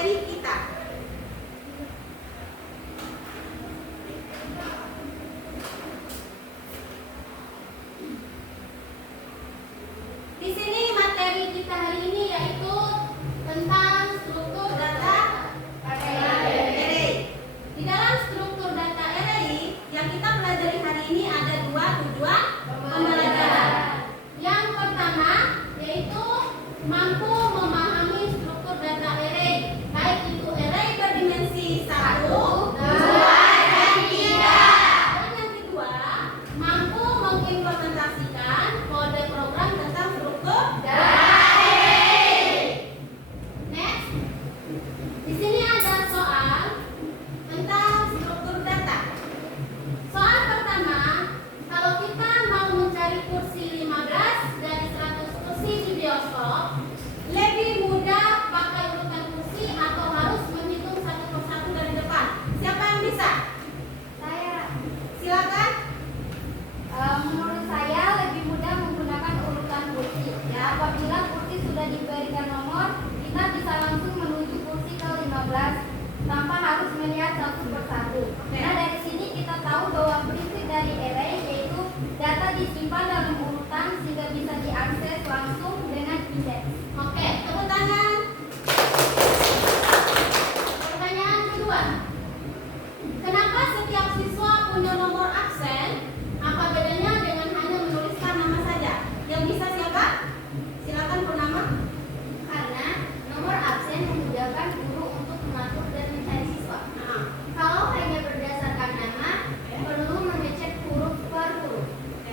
materi kita. Di sini materi kita hari ini yaitu tentang struktur data array. Di dalam struktur data array yang kita pelajari hari ini ada dua tujuan pembelajaran. Yang pertama yaitu mampu memahami struktur data array, baik itu array berdimensi 1, 2, dan 3. Dan yang kedua, mampu mengimplementasikan kode program tentang struktur data array. Next, di sini ada soal tentang struktur data. Soal pertama, kalau kita mau mencari kursi 15 dari 100 kursi di bioskop, lebih mudah pakai urutan kursi atau harus menghitung satu persatu dari depan? Siapa yang bisa? Saya, Silakan. menurut saya lebih mudah menggunakan urutan kursi. Ya, apabila kursi sudah diberikan nomor, kita bisa langsung menuju kursi ke 15 tanpa harus melihat satu persatu. Nah, dari sini kita tahu bahwa prinsip dari array yaitu data disimpan dalam urutan sehingga bisa diakses langsung dengan indeks. Oke, tepuk tangan. Pertanyaan kedua. Kenapa setiap siswa punya nomor absen? Apa bedanya dengan hanya menuliskan nama saja? Yang bisa siapa? Silakan Purnama. Karena nomor absen memudahkan guru untuk mengatur dan mencari siswa. Nah, Kalau hanya berdasarkan nama, perlu mengecek huruf per huruf.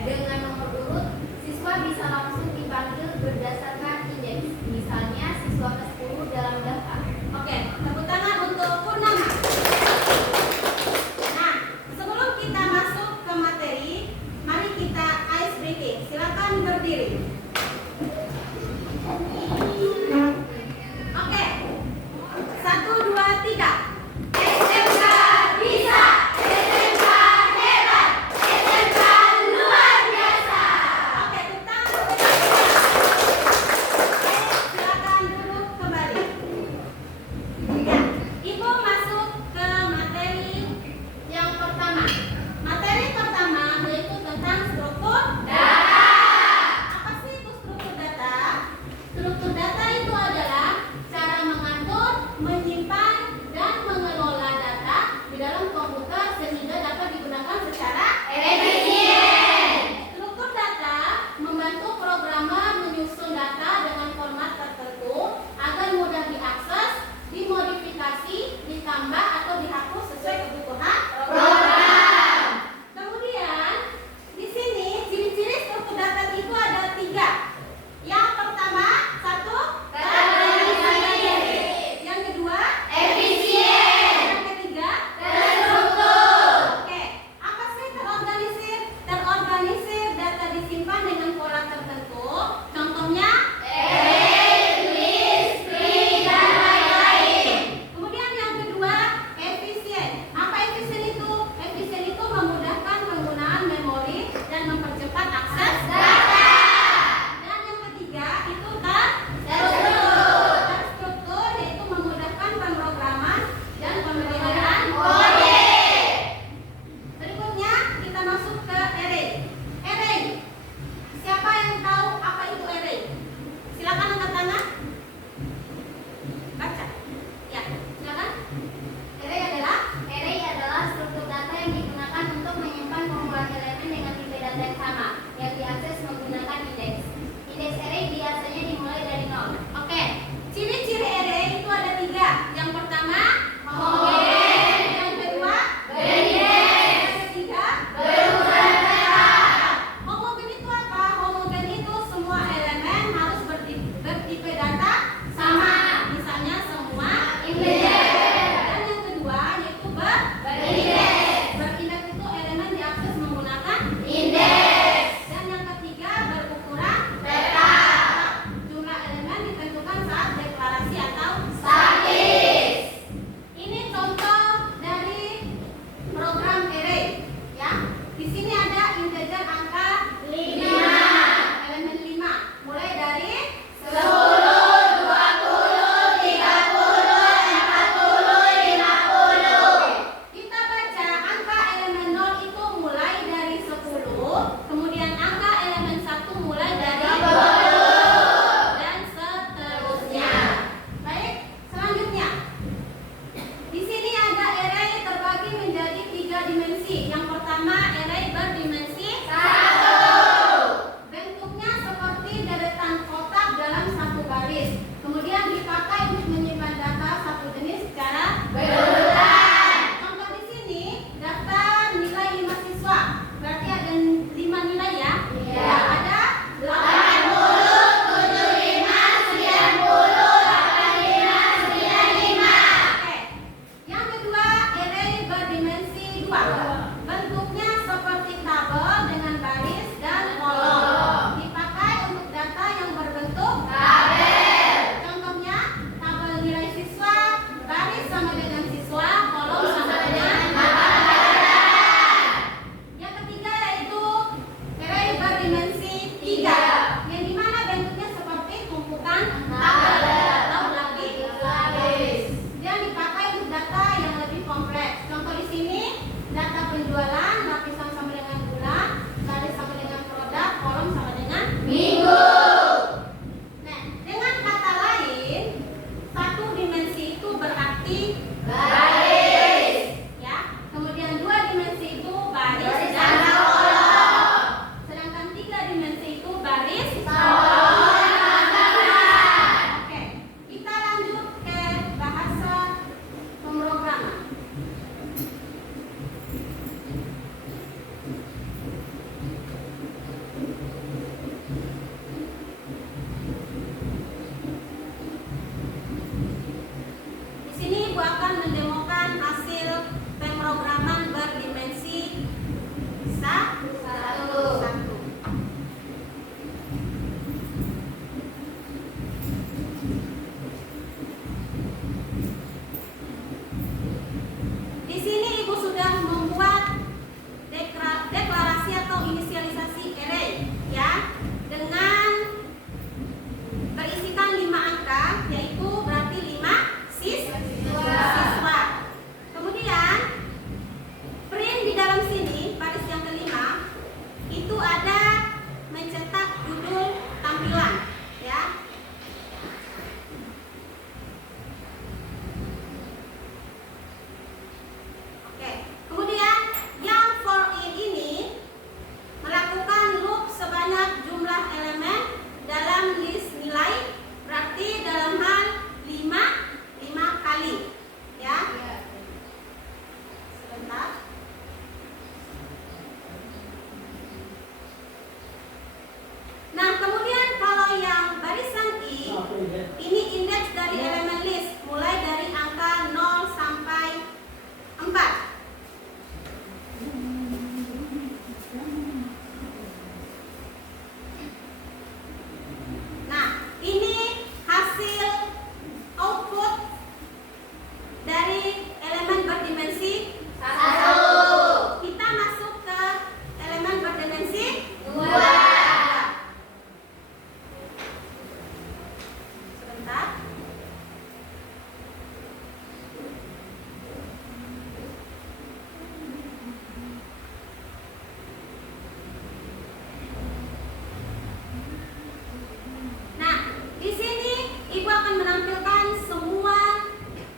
Dengan nomor urut, siswa bisa langsung dipanggil berdasarkan indeks. Misalnya siswa ke-10 dalam daftar. oke, tepuk tangan untuk Purnama. Nah, sebelum kita masuk ke materi, mari kita ice breaking. Silakan berdiri. Oke, 1, 2, 3. SMK bisa, SMK hebat, SMK luar biasa. Oke, tepuk tangan. Silakan duduk kembali. Ya, Ibu masuk ke materi yang pertama. Materi pertama yaitu tentang struktur data. Apa sih itu struktur data? Struktur data itu adalah cara mengatur, menyimpan, dan mengelola data di dalam komputer sehingga dapat digunakan secara efisien. Struktur data membantu programmer menyusun data dengan format tertentu agar mudah diakses, dimodifikasi, ditambah atau dihapus sesuai kebutuhan program. Kemudian di sini ciri-ciri struktur data itu ada 3. Yang pertama, 1, terorganisir. Yang kedua, efisien. Yang ketiga, terstruktur. Oke, apa sih terorganisir? berarti baris. Ya. Kemudian 2 dimensi itu baris dan kolom. Sedangkan 3 dimensi itu baris, kolom, dan baris. Oke. Kita lanjut ke bahasa pemrograman. Di sini Ibu akan mendemokan hasil pemrograman berdimensi 1. Di sini Ibu sudah membuat deklarasi atau inisialisasi array ya, dengan berisikan 5 angka, yaitu berarti 5 siswa. Kemudian print di dalam sini baris yang kelima itu ada mencetak judul tampilan ya. Oke. Kemudian yang for in ini melakukan loop sebanyak jumlah elemen dalam list nilai, berarti dalam hal 5 kali ya. Sebentar. Nah, kemudian kalau yang barisan I, ini indeks dari elemen list mulai dari angka 0 sampai 4. Nah, ini hasil output dari elemen berdimensi 1. Kita masuk ke elemen berdimensi 2. Sebentar. Nah, di sini Ibu akan menampilkan semua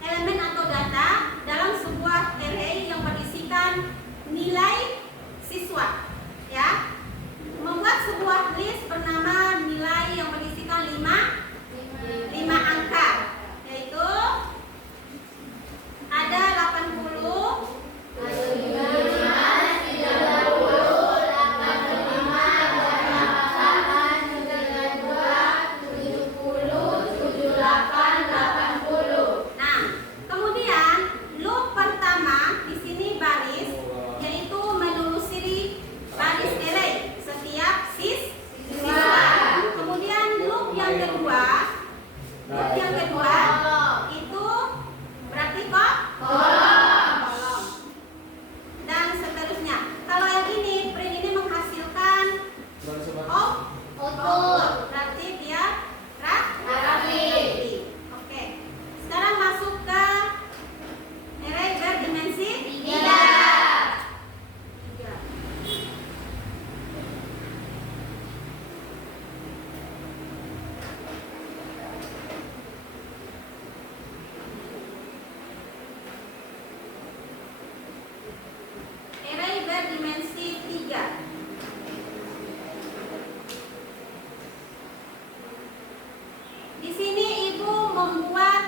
elemen atau data dalam sebuah array yang berisikan nilai siswa ya. Membuat sebuah list bernama nilai yang berisikan 5 angka, yaitu ada 80, 80. Nah, kemudian loop pertama di sini baris, yaitu menelusuri baris array setiap siswa. Kemudian loop yang kedua itu berarti kolom. Dan seterusnya. Kalau yang ini print ini menghasilkan output, berarti dia rapi. Oke. Sekarang masuk ke array berdimensi 3. Array berdimensi 3. Di sini Ibu membuat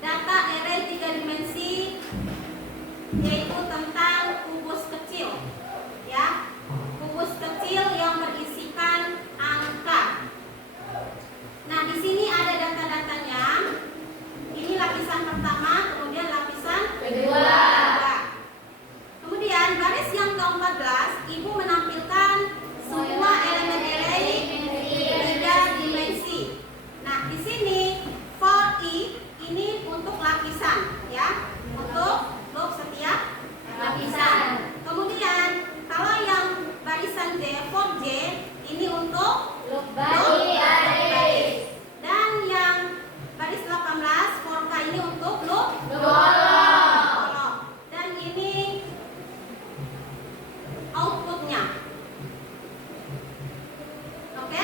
data array 3 dimensi, yaitu tentang kubus kecil ya. Kubus kecil yang berisikan angka. Nah, di sini ada data-datanya. Ini lapisan pertama, kemudian lapisan kedua. Kemudian baris yang ke-14 Ibu menampilkan semua elemen array 3 dimensi. Nah, di sini for I ini untuk lapisan ya, untuk loop setiap lapisan. Kemudian kalau yang barisan J for J ini untuk loop baris. Dan yang baris 18 for K ini untuk loop kolom. Dan ini outputnya. Oke?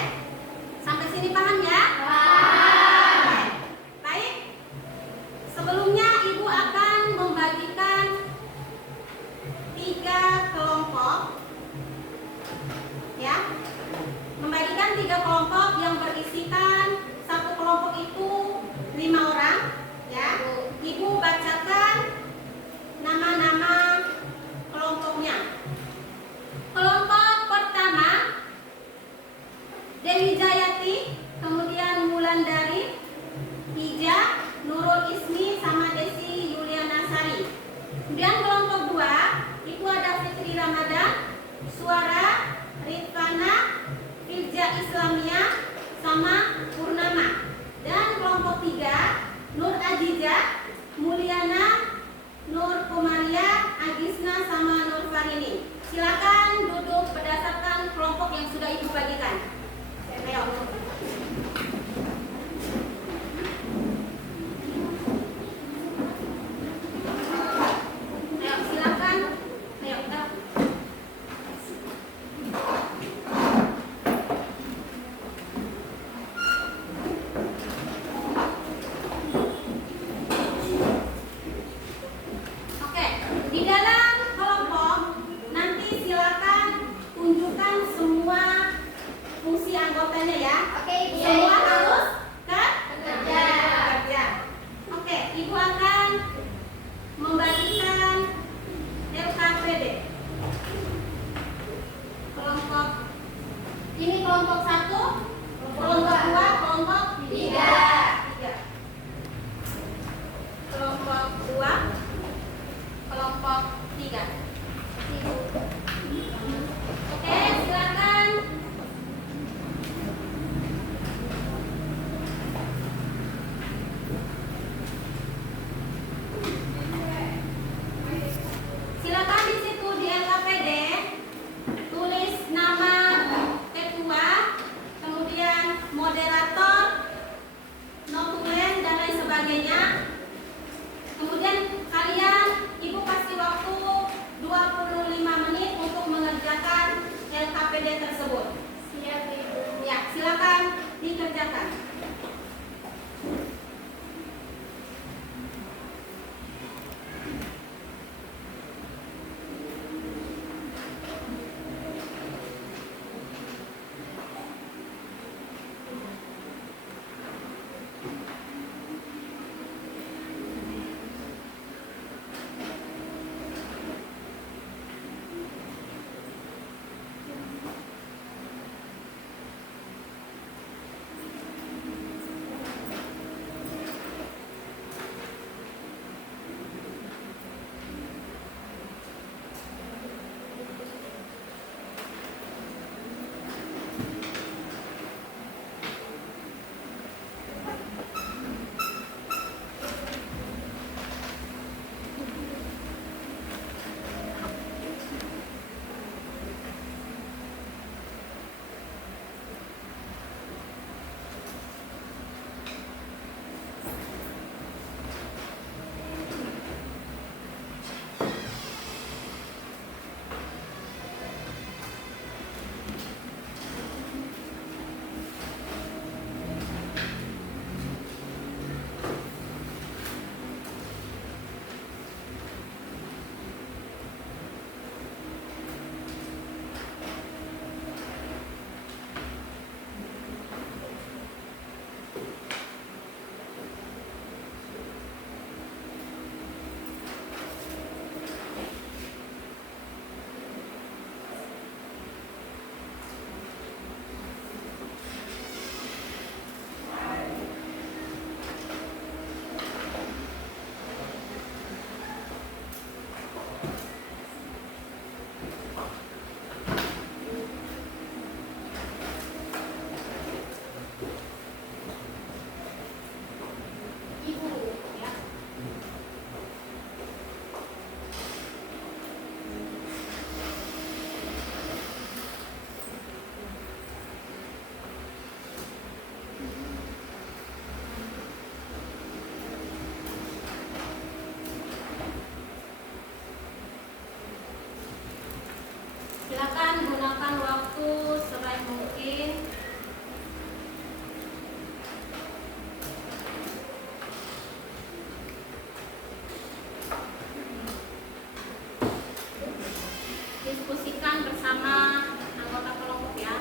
Sampai sini paham ya? Paham. Baik. Sebelumnya sama Desi Yuliana Sari. Kemudian kelompok 2 itu ada Fitri Ramadan, Suara, Rifana, Filja Islamia, sama Purnama. Dan kelompok 3 Nur Ajija, Mulyana, Nur Kumaria, Agisna, sama Nur Farini. Silakan duduk berdasarkan kelompok yang sudah Ibu bagikan. Ayo. Ayo, silakan. Ayo, kita. Oke, di dalam kelompok nanti silakan tunjukkan semua fungsi anggotanya ya. Oke, Ibu. Semua harus Bekerja. bekerja. Oke, Ibu akan membagikan LKPD. Kelompok ini kelompok 1, kelompok 2, kelompok 3. Kelompok 2, kelompok 3. Oke, silakan. Silakan di situ di LKPD tulis nama ketua, kemudian moderator, notulen dan lain sebagainya. Kemudian kalian Ibu kasih waktu 25 menit untuk mengerjakan LKPD tersebut. Siap, Ibu. Ya, silakan dikerjakan. Silakan gunakan waktu sebaik mungkin. Diskusikan bersama anggota kelompok ya.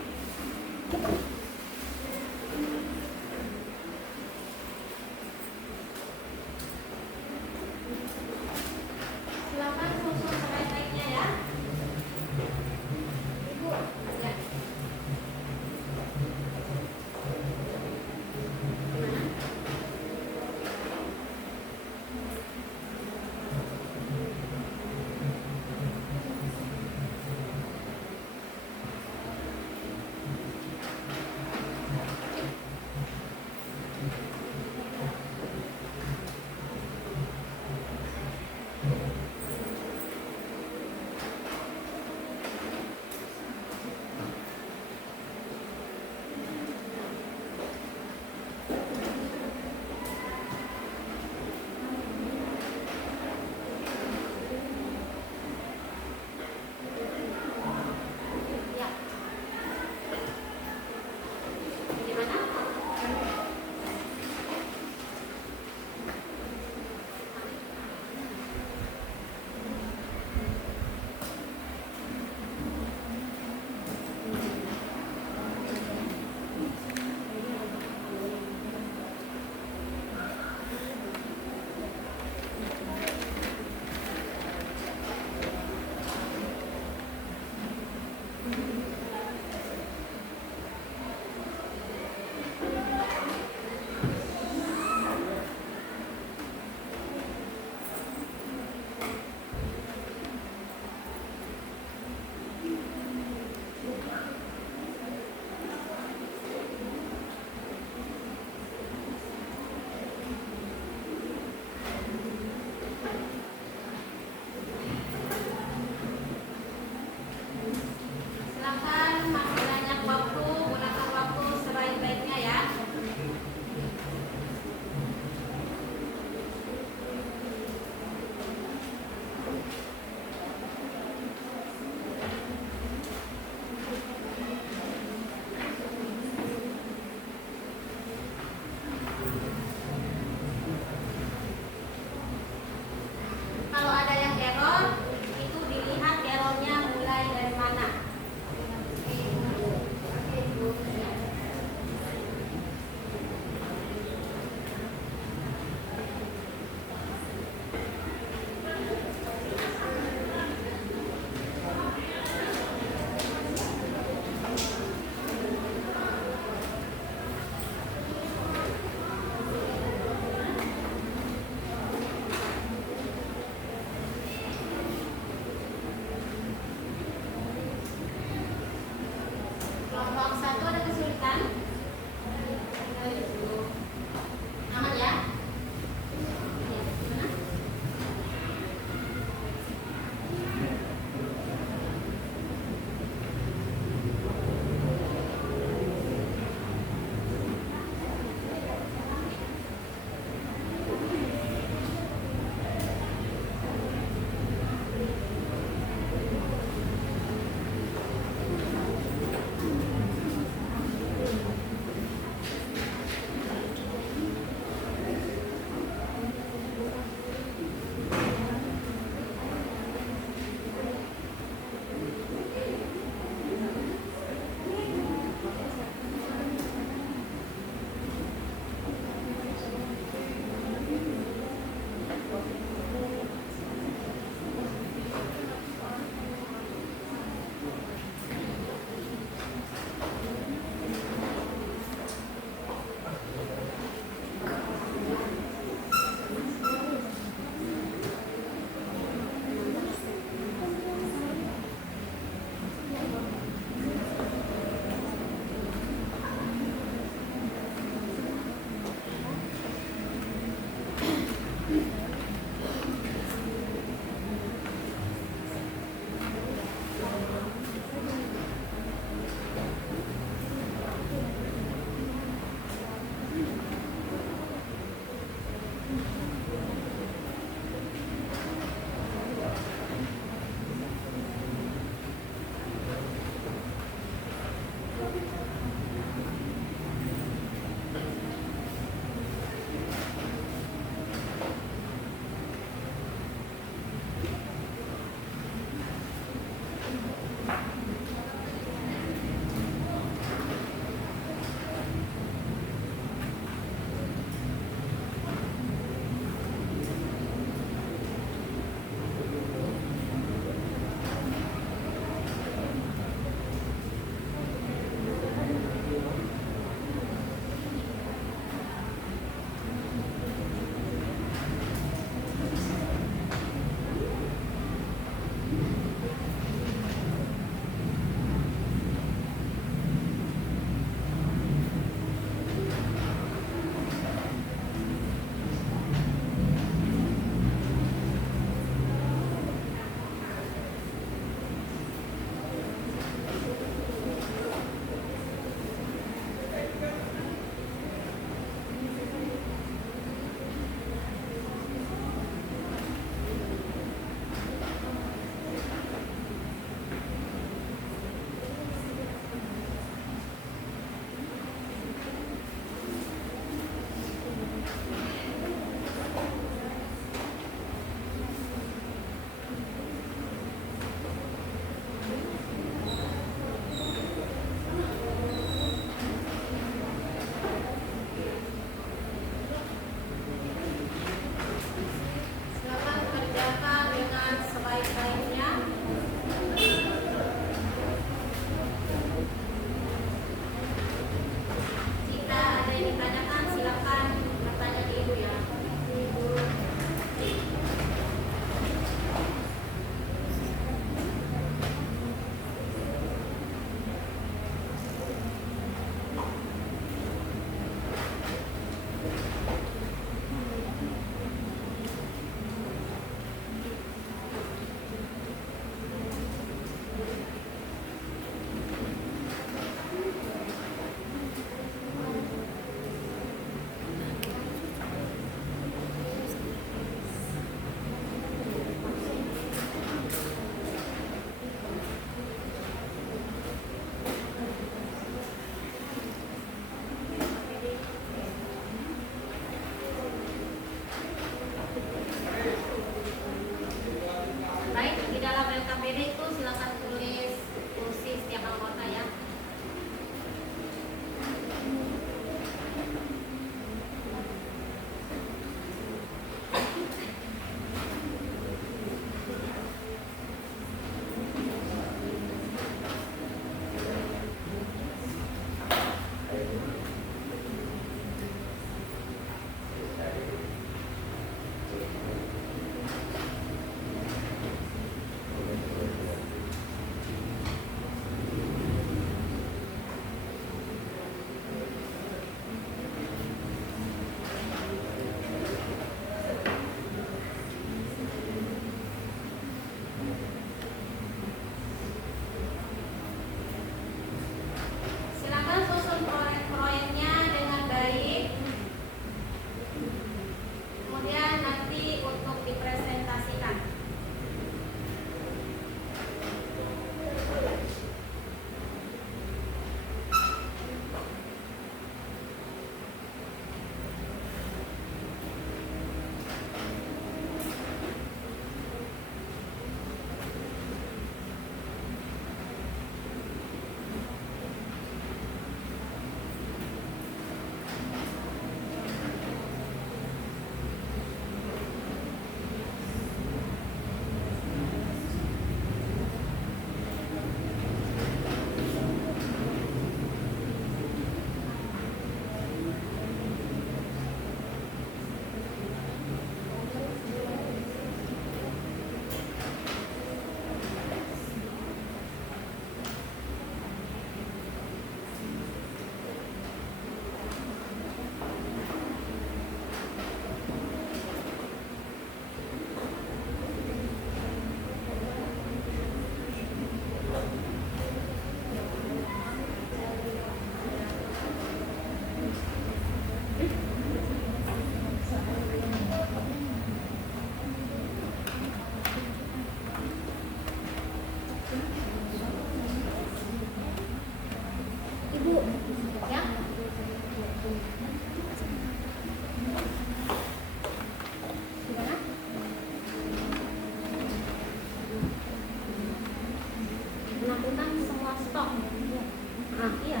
iya.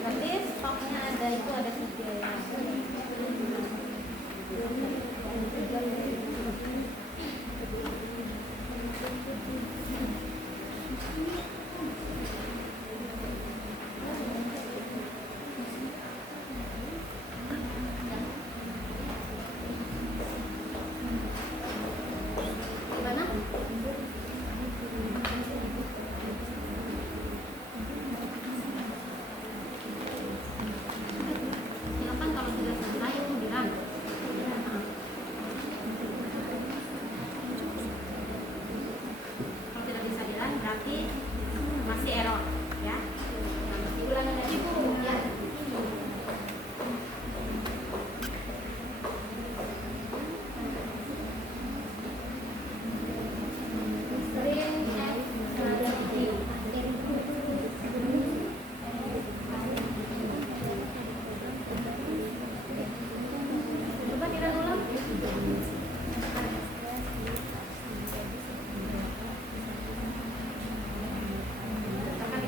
Berarti stoknya ada itu ada sekian. Gimana? Silakan kalau sudah selesai bilang. Kalau tidak bisa bilang berarti masih error ya. Ulangi lagi Bu ya. Coba kita ulang. Katakan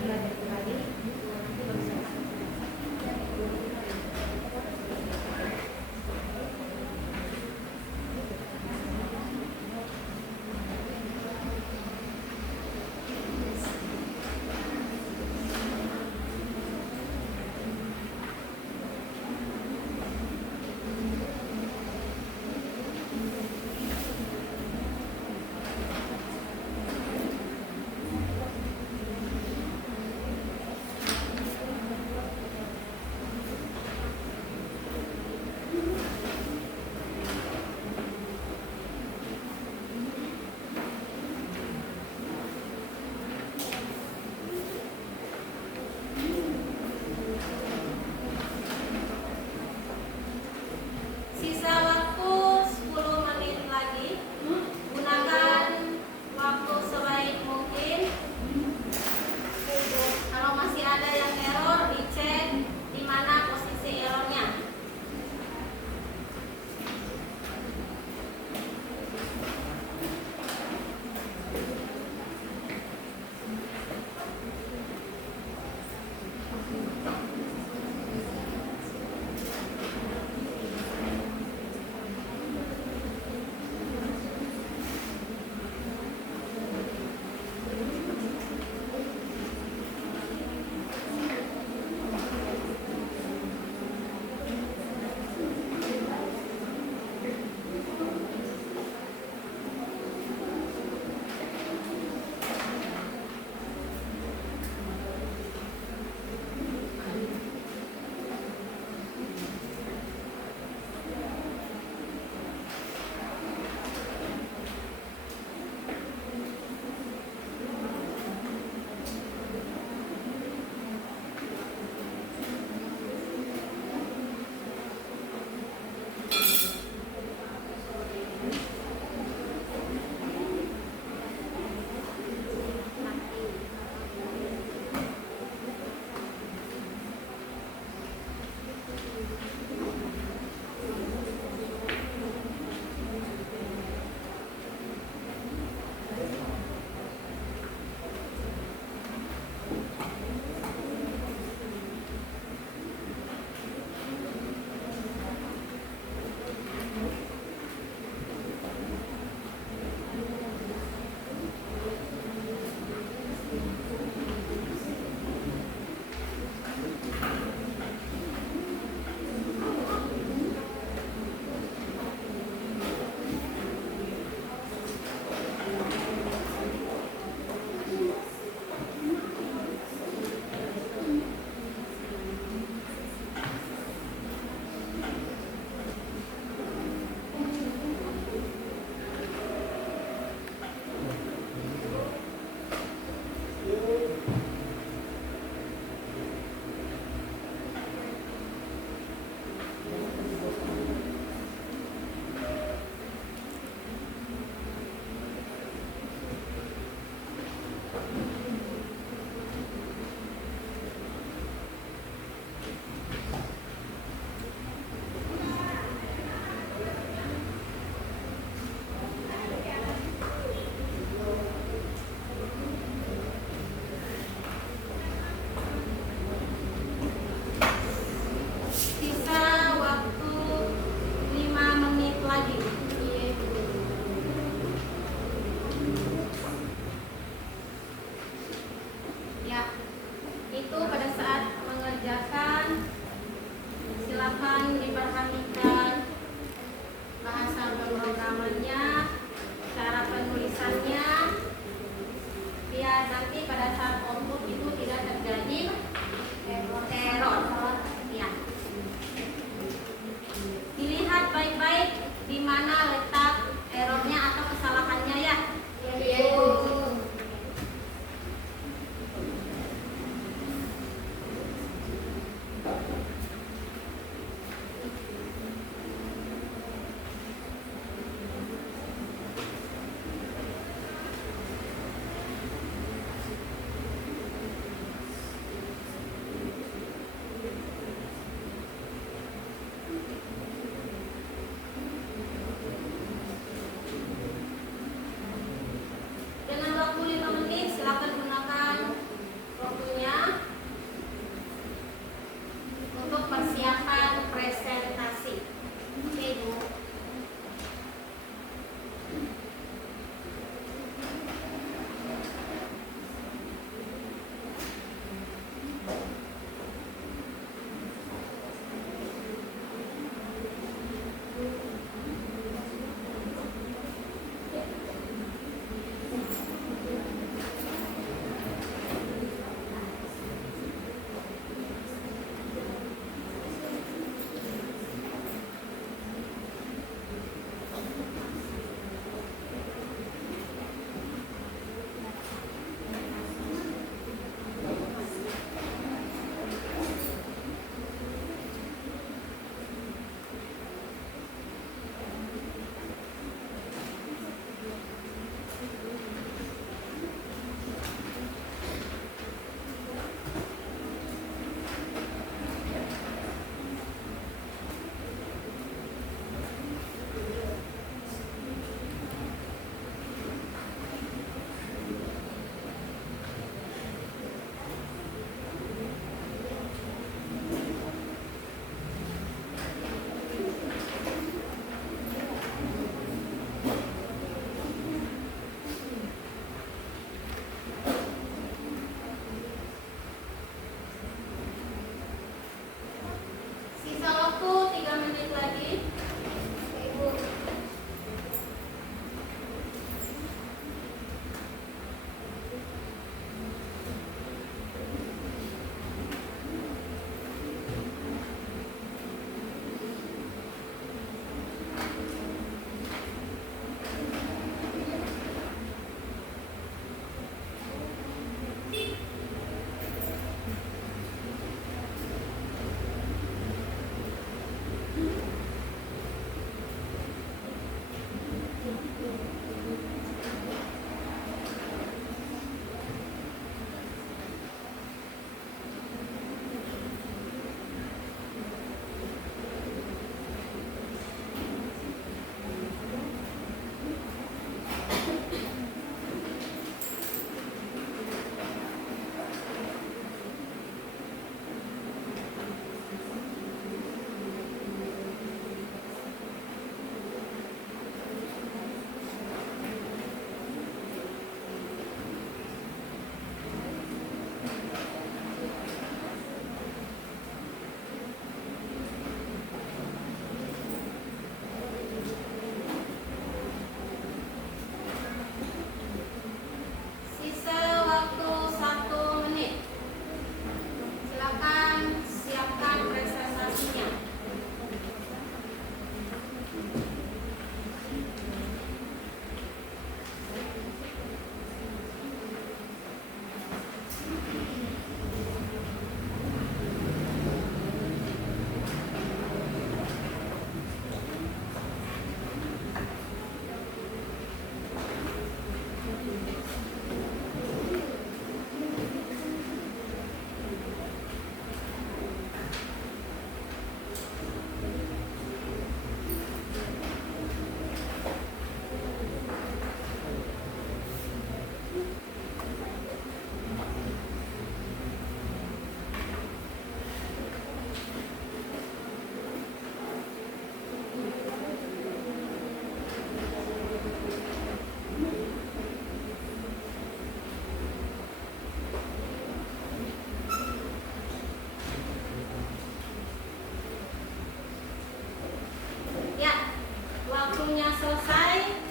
selesai.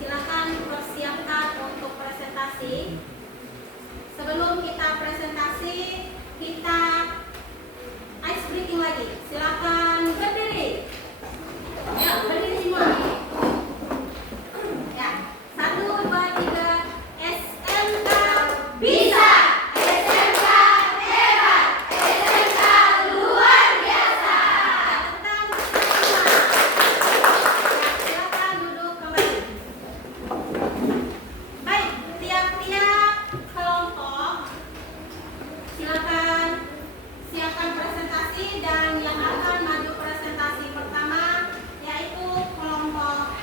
Silakan persiapkan untuk presentasi. Sebelum kita presentasi, kita ice breaking lagi. Silakan berdiri. Ya, berdiri semua. Ya, 1, 2, 3. SMK bisa. SMK hebat. SMK luar biasa. Tepuk tangan semua. Ya, silakan duduk kembali. Baik, tiap-tiap kelompok silakan siapkan presentasi, dan yang akan maju presentasi pertama yaitu kelompok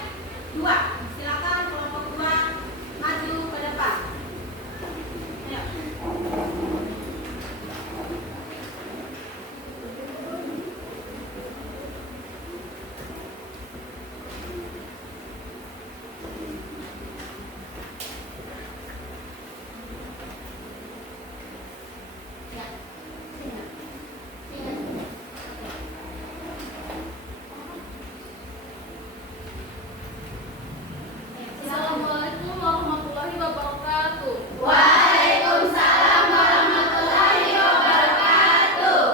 2. Silakan kelompok 2 maju ke depan. Ayo. Ya. Assalamualaikum warahmatullahi wabarakatuh. Waalaikumsalam warahmatullahi wabarakatuh.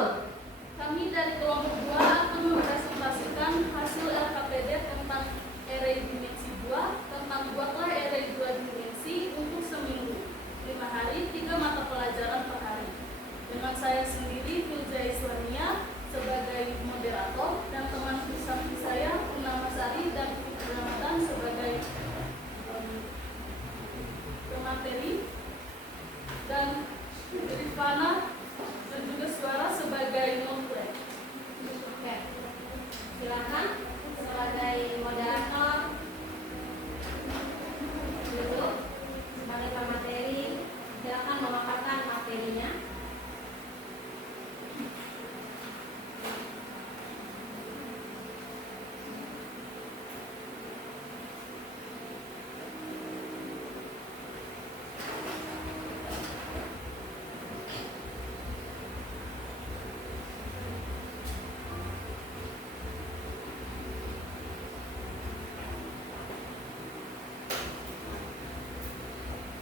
Kami dari kelompok 2 akan mempresentasikan hasil LKPD tentang array dimensi 2 tentang buatlah array 2 dimensi untuk seminggu, 5 hari, 3 mata pelajaran per hari. Dengan saya sendiri, Filza Islamia, sebagai moderator, dan teman samping saya, Purnama Sari dan Fitri Ramadan sebagai pemateri, dan Rifana dan juga Suara sebagai moderator. Oke. Silakan sebagai moderator duduk sebagai pemateri. Silakan memaparkan materinya.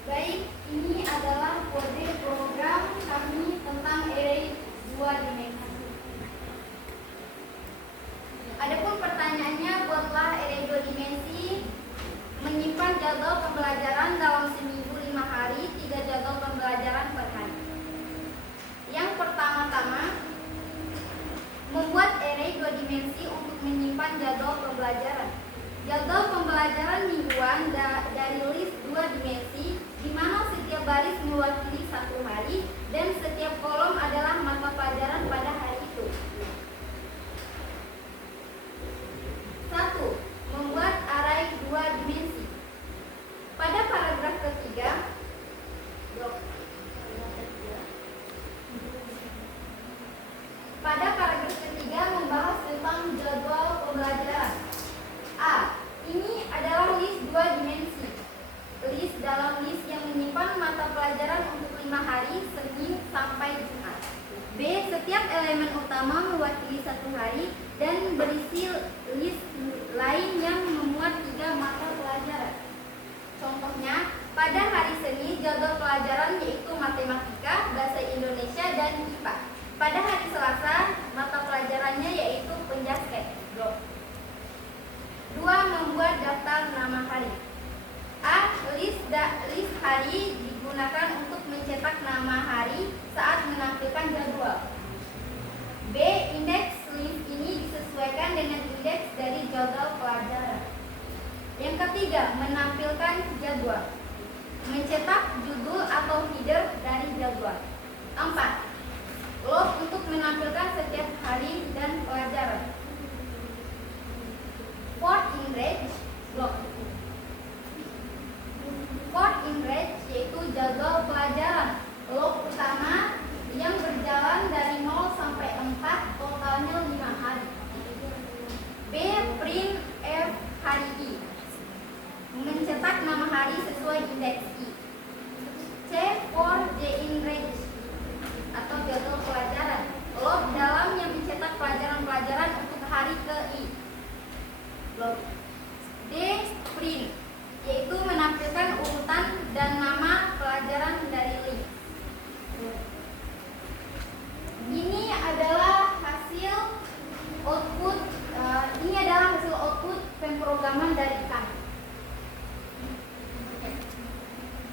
Baik, ini adalah kode program kami tentang array 2 dimensi. Adapun pertanyaannya, buatlah array 2 dimensi, menyimpan jadwal pembelajaran dalam seminggu 5 hari, 3 jadwal pembelajaran per hari. Yang pertama-tama, membuat array 2 dimensi untuk menyimpan jadwal pembelajaran. Jadwal pembelajaran mingguan dari list 2 dimensi, di mana setiap baris mewakili 1 hari dan setiap kolom adalah mata pelajaran pada hari itu. 1. Membuat array 2 dimensi. Pada paragraf ketiga, membahas tentang jadwal pembelajaran. A. Ini adalah list 2 dimensi. List dalam list yang menyimpan mata pelajaran untuk 5 hari, Senin sampai Jumat. B. Setiap elemen utama mewakili 1 hari dan berisi list lain yang memuat 3 mata pelajaran. Contohnya, pada hari Senin jadwal pelajaran yaitu matematika, bahasa Indonesia, dan IPA. Pada hari Selasa mata pelajarannya yaitu penjasket. 2. Membuat daftar nama hari. A. List hari digunakan untuk mencetak nama hari saat menampilkan jadwal. B. Indeks list ini disesuaikan dengan indeks dari jadwal pelajaran. Yang ketiga, menampilkan jadwal. Mencetak judul atau header dari jadwal. 4. Log untuk menampilkan setiap hari dan pelajaran. 4. Enrich log. 4. Enrich yaitu jadwal pelajaran. Log utama yang berjalan dari 0 sampai 4, totalnya 5 hari. B. Print F hari I. Mencetak nama hari sesuai indeks I. C. 4. J. Enrich atau jadwal pelajaran. Log dalam yang mencetak pelajaran-pelajaran untuk hari ke I. D. D. Sprint, yaitu menampilkan urutan dan nama pelajaran dari link. Ini adalah hasil output pemrograman dari kami.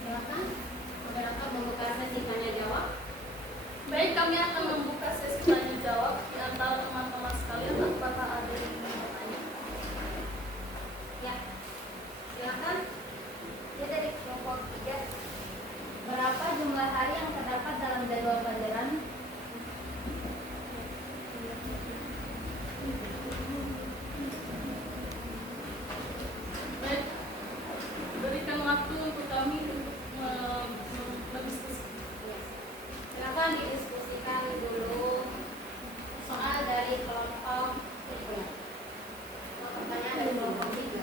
Silakan moderator membuka sesi tanya jawab. Baik, kami akan membuka sesi tanya jawab di antara teman-teman sekalian. Apakah ada yang ingin bertanya? Ya, silakan. Dia dari kelompok 3. Berapa jumlah hari yang terdapat dalam jadwal pelajaran? Baik, berikan waktu untuk kami untuk berdiskusi. Silakan didiskusikan dulu soal dari kelompok 3. Pertanyaan dari kelompok 3.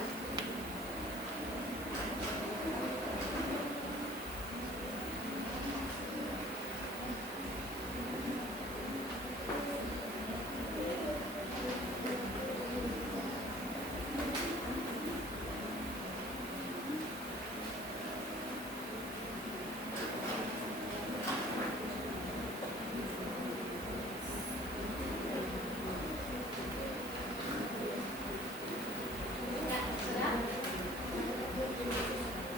Ya, sudah.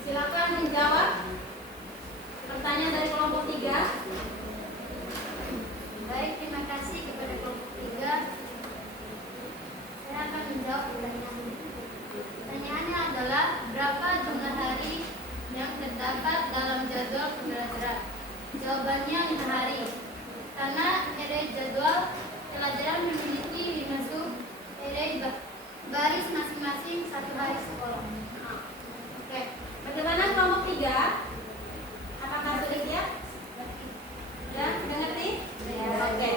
Silakan menjawab pertanyaan dari kelompok 3. Baik, terima kasih kepada kelompok 3. Saya akan menjawab pertanyaan. Pertanyaannya adalah berapa jumlah hari yang terdapat dalam jadwal pembelajaran? Jawabannya 5 hari. Karena array jadwal pelajaran memiliki 5 sub array baris masing-masing 1 hari sekolah. Oke, bagaimana kelompok 3? Apakah sudah siap? Ya, sudah ngerti? Ya. Oke,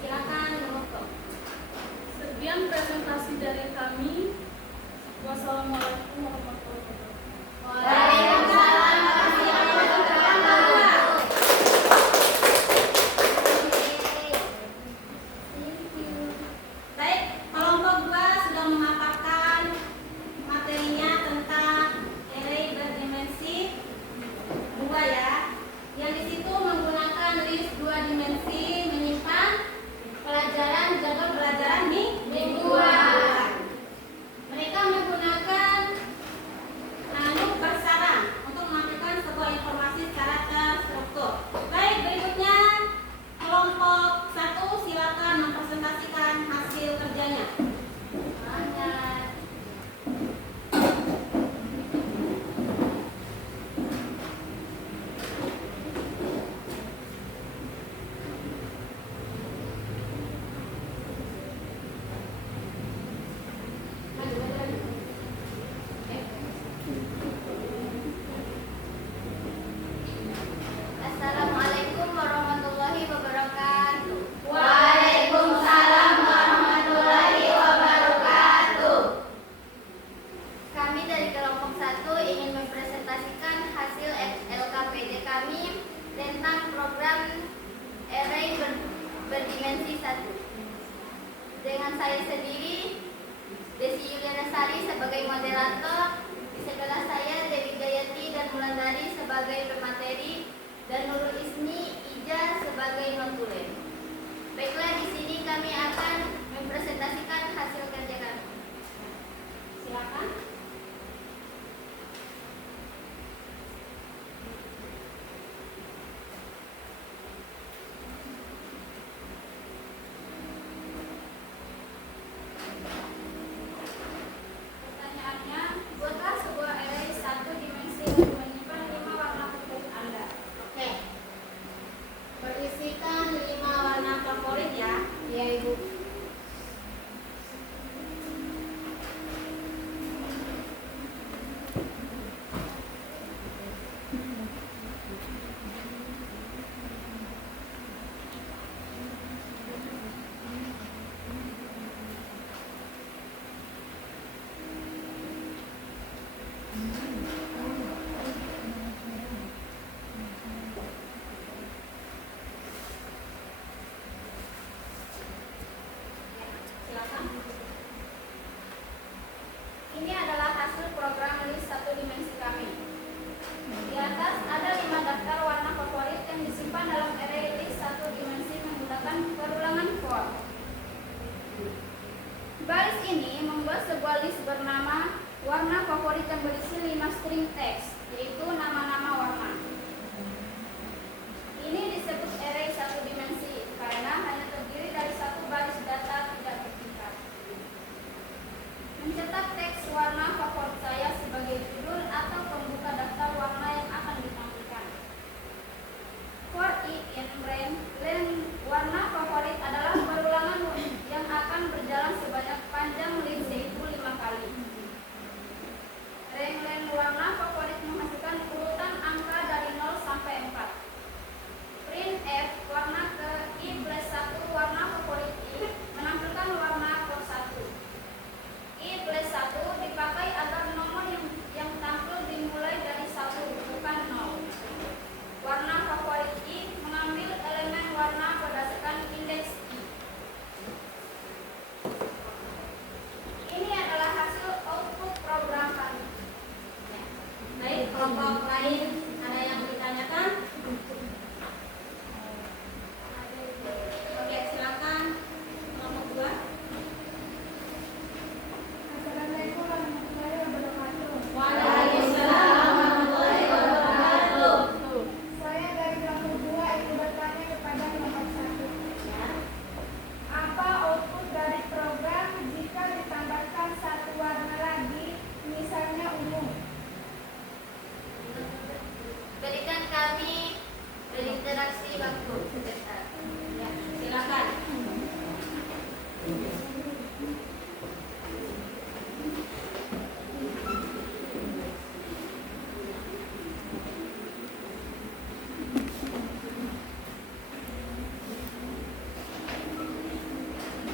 silakan menutup. Sekian presentasi dari kami. Wassalamualaikum warahmatullahi wabarakatuh. Waalaikumsalam warahmatullahi wabarakatuh. Baik, kelompok 2 sudah memaparkan materinya tentang array berdimensi 2 ya. Yang di situ menggunakan list 2 dimensi menyimpan pelajaran jadwal pelajaran mingguan. Mereka menggunakan loop bersarang untuk menampilkan sebuah informasi secara terstruktur. Baik, berikutnya kelompok 1 silakan mempresentasikan hasil kerjanya. Semangat. Assalamualaikum warahmatullahi wabarakatuh. Waalaikumsalam warahmatullahi wabarakatuh. Kami dari kelompok 1 ingin mempresentasikan hasil LKPD kami tentang program array berdimensi 1. Dengan saya sendiri, Desi Yuliana Sari sebagai moderator, di sebelah saya Dewi Gayati dan Mulandari sebagai pemateri, dan Nurul Ismi Ija sebagai notulen. Baiklah, di sini kami akan mempresentasikan hasil kerja kami. Silakan. Pertanyaannya, buatlah sebuah array 1 dimensi yang menyimpan 5 warna favorit Anda. Oke. Berisikan 5 warna favorit ya. Ya, Ibu. ditemukan dalam array list satu dimensi menggunakan perulangan for. Baris ini membuat sebuah list bernama warna favorit yang berisi 5 string teks, yaitu nama-nama warna. Ini disebut array satu dimensi karena hanya terdiri dari satu baris data tidak bertingkat. Mencetak teks warna favorit saya sebagai judul atau pembuka daftar warna yang akan ditampilkan. For i in len warna favorit adalah perulangan yang akan berjalan sebanyak panjang list yaitu 5 kali. Len warna favorit menghasilkan urutan angka dari 0 sampai 4. Print f warna ke i+1 warna favorit i menampilkan warna for 1. i+1 dipakai agar nomor yang tampil dimulai dari 1 bukan 0. Warna favorit i mengambil elemen warna berdasarkan indeks i. Ini adalah hasil output program kami. Baik, kelompok lain ada yang ditanyakan? Oke, silakan kelompok 2. Assalamualaikum warahmatullahi wabarakatuh. Waalaikumsalam warahmatullahi wabarakatuh. Saya dari kelompok 2 ingin bertanya kepada kelompok 1. Ya. Apa output dari program jika ditambahkan satu warna lagi, misalnya ungu? Berikan kami berinteraksi waktu sebentar. Ya, silakan.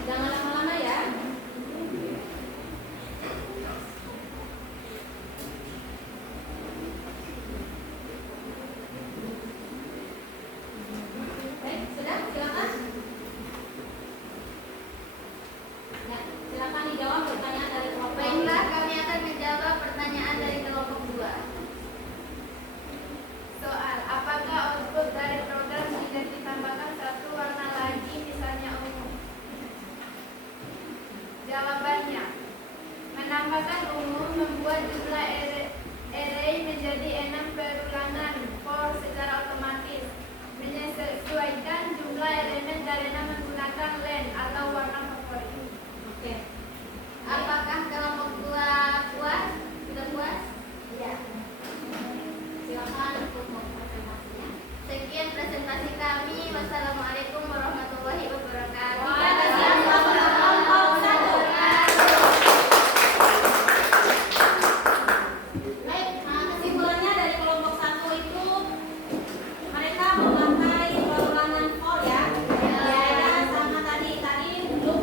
Jangan lama-lama ya. Baik, sudah, silakan. Ya, silakan dijawab pertanyaan dari kelompok. Baiklah, kami akan menjawab pertanyaan dari kelompok 2. Soal, apakah output dari program jika ditambahkan satu warna lagi, misalnya ungu? Jawabannya, menambahkan ungu membuat jumlah array menjadi 6 perulangan for secara otomatis, menyesuaikan jumlah elemen dari 6 menggunakan len atau warna favorit. Oke. Apakah kelompok 2 puas? Sudah puas? Ya. Silakan untuk presentasinya. Sekian presentasi kami. Wassalamualaikum warahmatullahi wabarakatuh. Waalaikumsalam kelompok 1. Baik, kesimpulannya dari kelompok 1 itu mereka memakai perulangan for ya. Beda sama tadi belum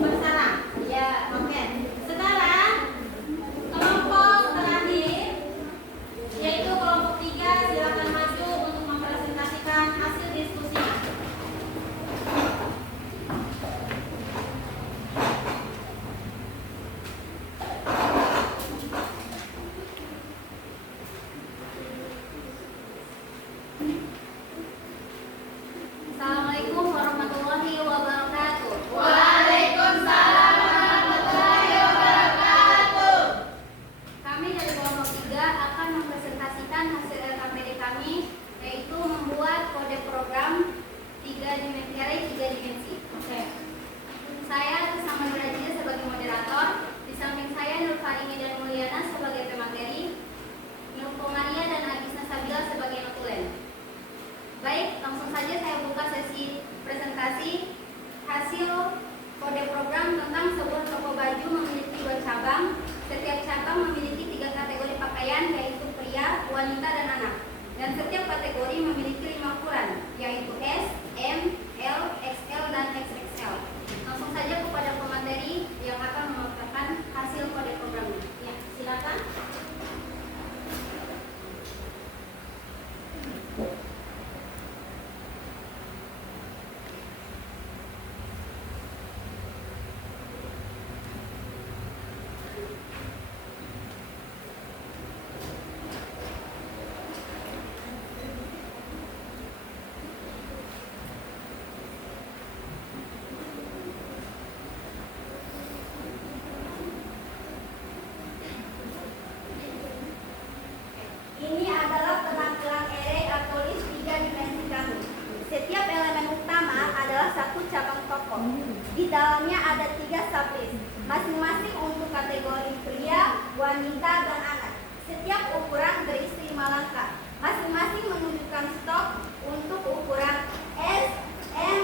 pokok. Di dalamnya ada 3 sublist, masing-masing untuk kategori pria, wanita, dan anak. Setiap ukuran berisi 5 langkah. Masing-masing menunjukkan stok untuk ukuran S, M,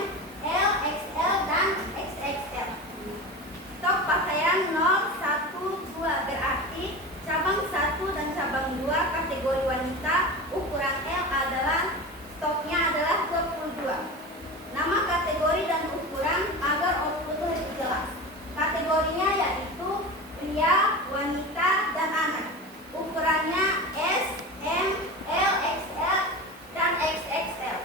L, XL, dan XXL. Stok pakaian 0, 1, 2 berarti cabang 1 dan cabang 2 kategori wanita ukuran L adalah stoknya adalah 22. Nama kategori dan ukuran agar output lebih jelas. Kategorinya yaitu pria, wanita, dan anak. Ukurannya S, M, L, XL, dan XXL.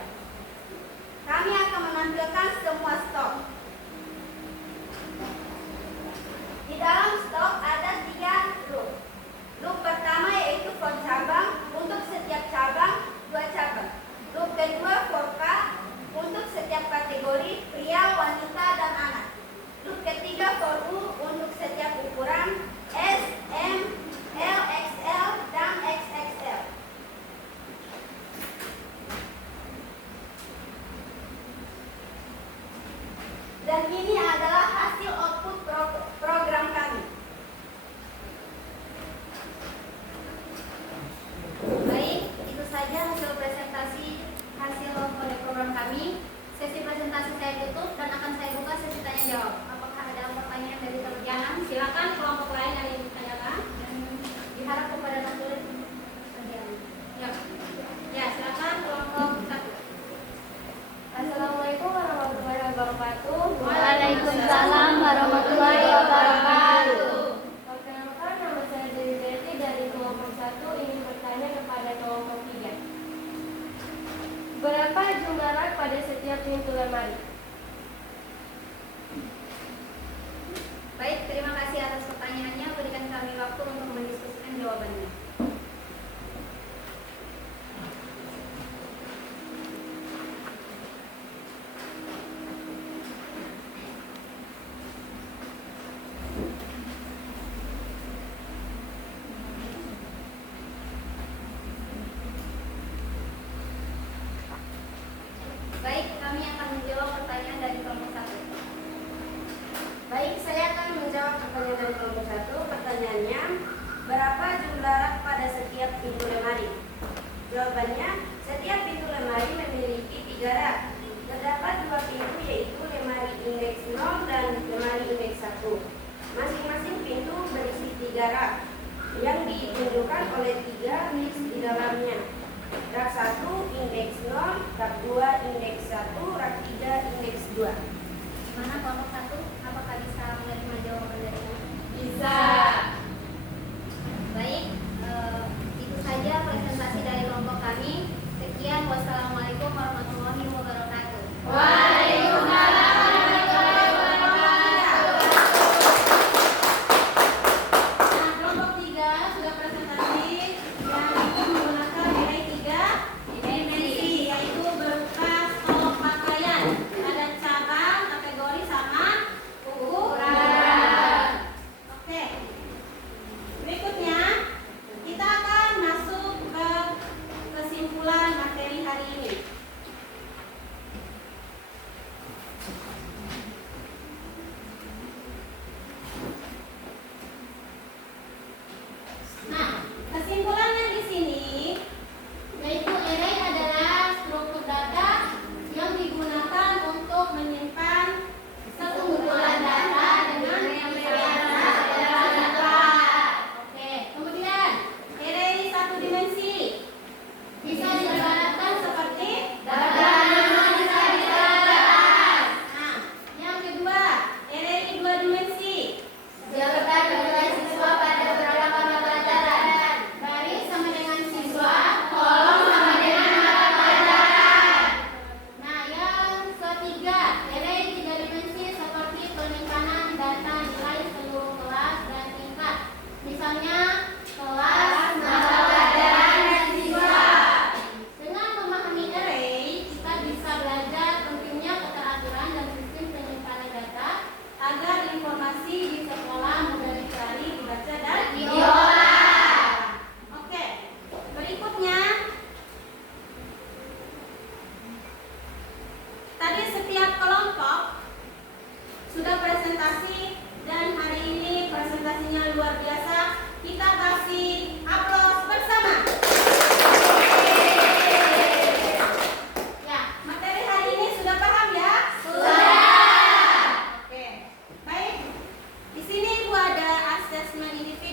Kami akan menampilkan semua stok. Di dalam stok ada 3 loop. Loop pertama yaitu for cabang, untuk setiap cabang 2 cabang. Loop kedua for K, untuk setiap kategori pria, wanita, dan anak. Loop ketiga for U, untuk setiap ukuran S, M, L, XL, dan XXL. Dan ini adalah hasil output program kami. Baik, itu saja hasil presentasi hasil program kami. Sesi presentasi saya tutup dan akan saya buka sesi tanya jawab. Apakah ada pertanyaan dari teman-teman? Silakan kelompok lain yang ingin ditanyakan. Diharap kepada Natul. Ya, ya silakan kelompok 1. Assalamualaikum warahmatullahi wabarakatuh. Waalaikumsalam warahmatullahi wabarakatuh. Perkenalkan, nama saya Dewi Betty dari kelompok 1 ingin bertanya kepada kelompok 3. Berapa jumlah rak pada setiap pintu lemari? Baik, terima kasih atas pertanyaannya. Berikan kami waktu untuk mendiskusikan jawabannya. Baik, kami akan menjawab pertanyaan dari kelompok 1. Baik, saya akan menjawab pertanyaan dari kelompok 1. Pertanyaannya, berapa jumlah rak pada setiap pintu lemari? Jawabannya, setiap pintu lemari memiliki 3 rak. Terdapat 2 pintu yaitu lemari indeks 0 dan lemari indeks 1. Masing-masing pintu berisi 3 rak yang ditunjukkan oleh 3 list di dalamnya. Rak 1 indeks 0, rak 2 indeks 1, rak 3 indeks 2. Mana kelompok 1? Apakah bisa menerima jawaban dari kami? Bisa. Baik, itu saja presentasi dari kelompok kami. Sekian, wassalamualaikum warahmatullahi wabarakatuh. Waalaikumsalam warahmatullahi wabarakatuh. Nah, kelompok 3 sudah presentasi yang itu menggunakan nilai 3 dimensi, yaitu berupa stok pakaian. Ada cabang, kategori, sama ukuran. Oke.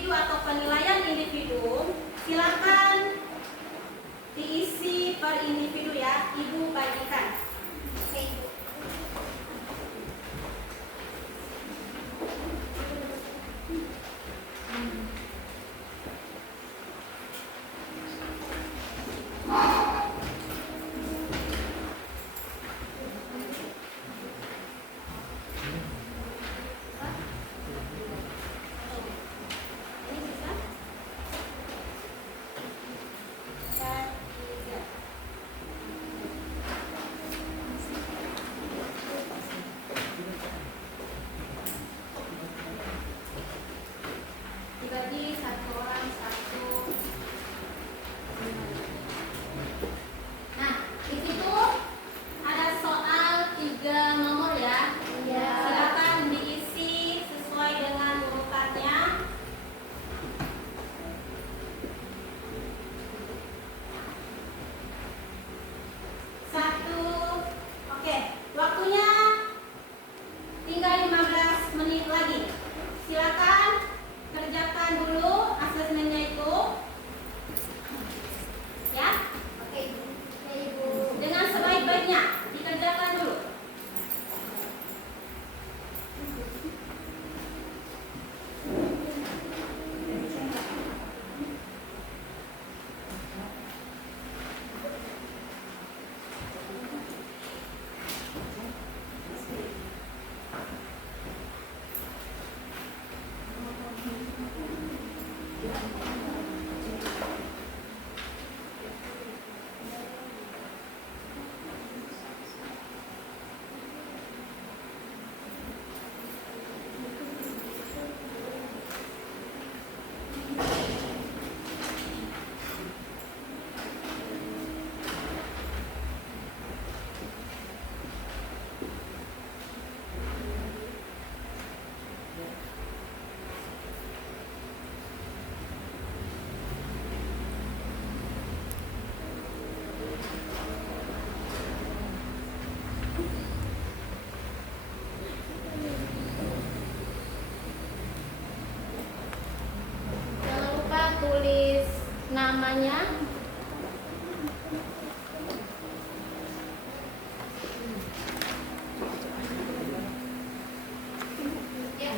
individu atau penilaian individu, silakan diisi per individu ya. Ibu bagikan. Oke, Ibu. Ini bisa? 3. Dibagi satu orang satu. Nah, di situ ada soal 3 nomor ya. Iya. Silakan diisi sesuai dengan urutannya. Satu. Oke, waktunya tinggal 15 menit lagi. Silakan kerjakan dulu asesmennya itu. Ya, Oke, Ibu. Oke, Ibu. dengan sebaik-baiknya dikerjakan dulu. Jangan lupa tulis namanya. Ya.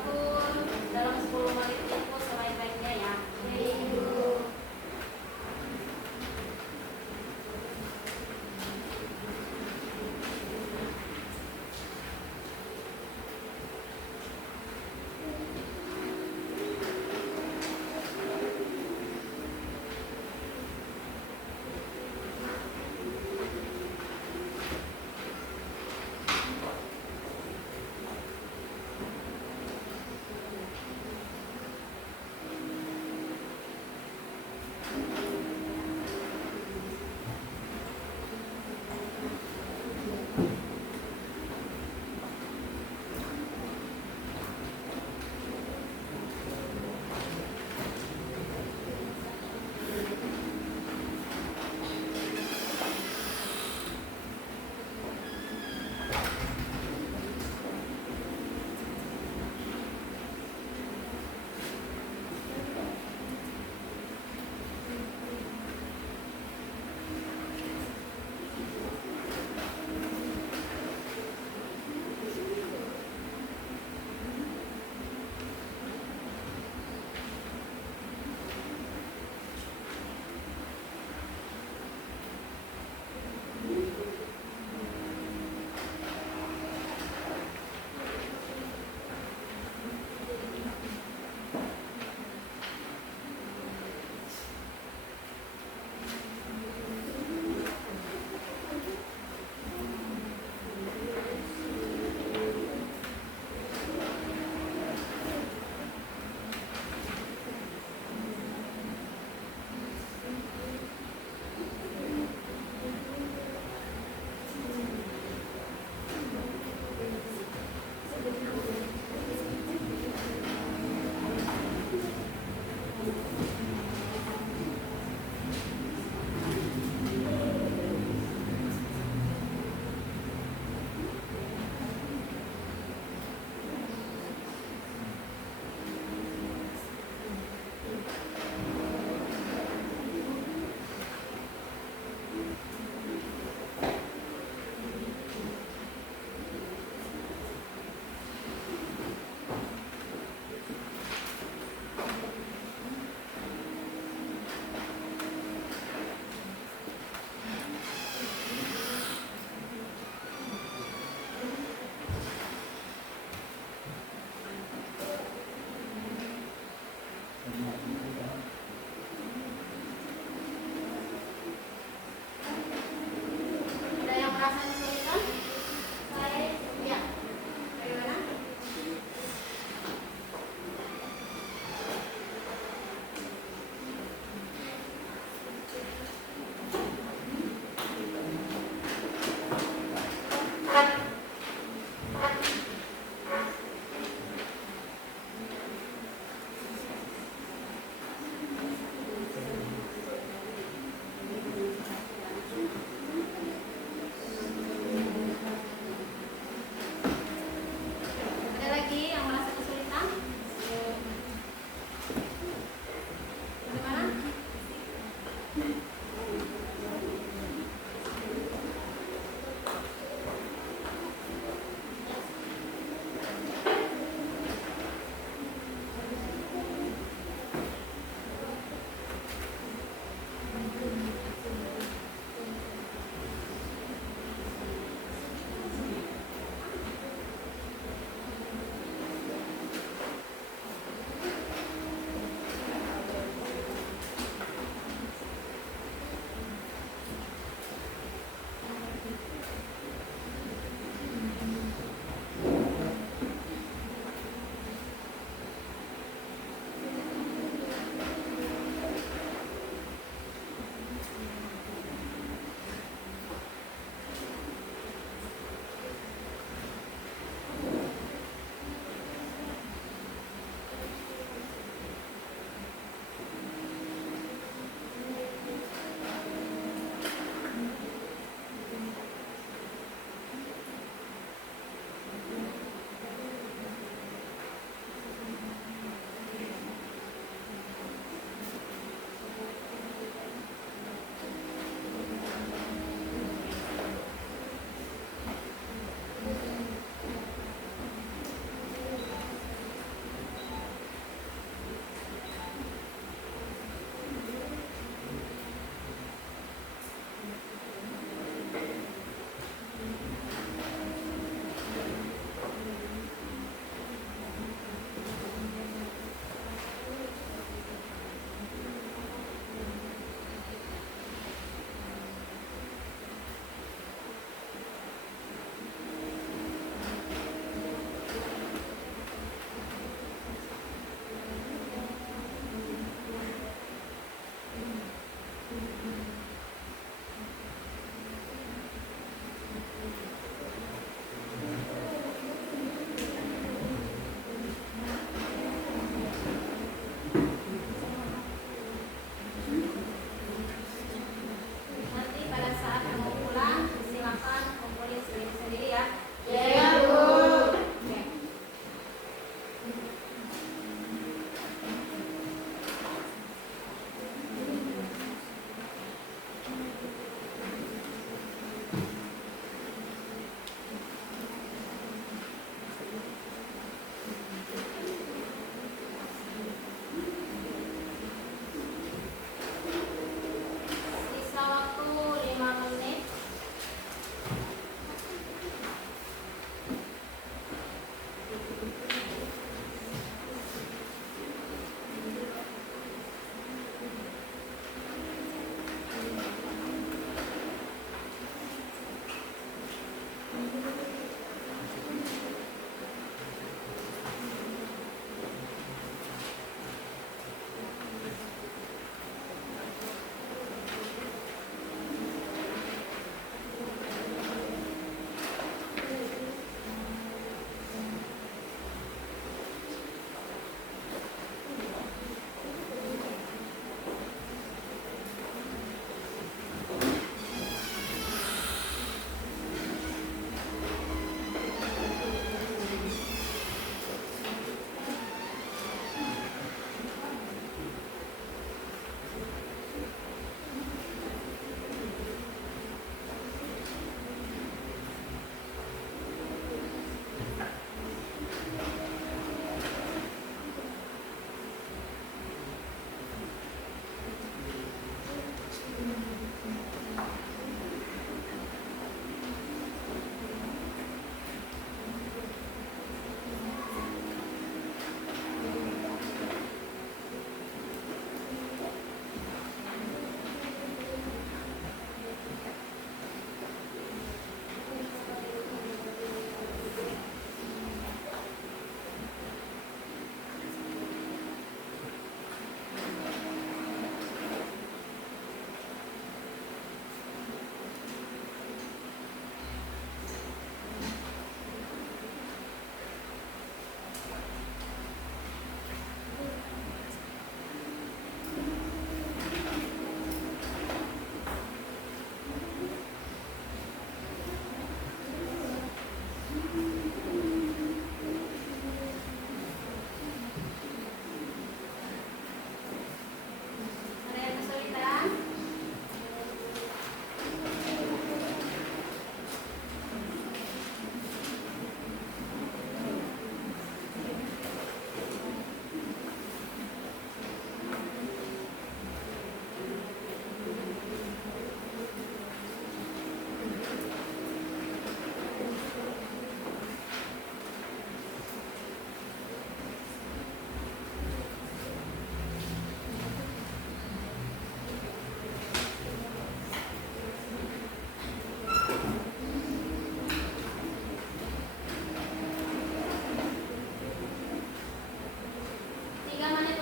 Walaupun dalam 10 menit itu sebaik-baiknya ya.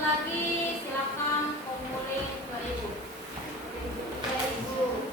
lagi, silakan formulir ke Ibu. Ke Ibu.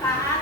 bermanfaat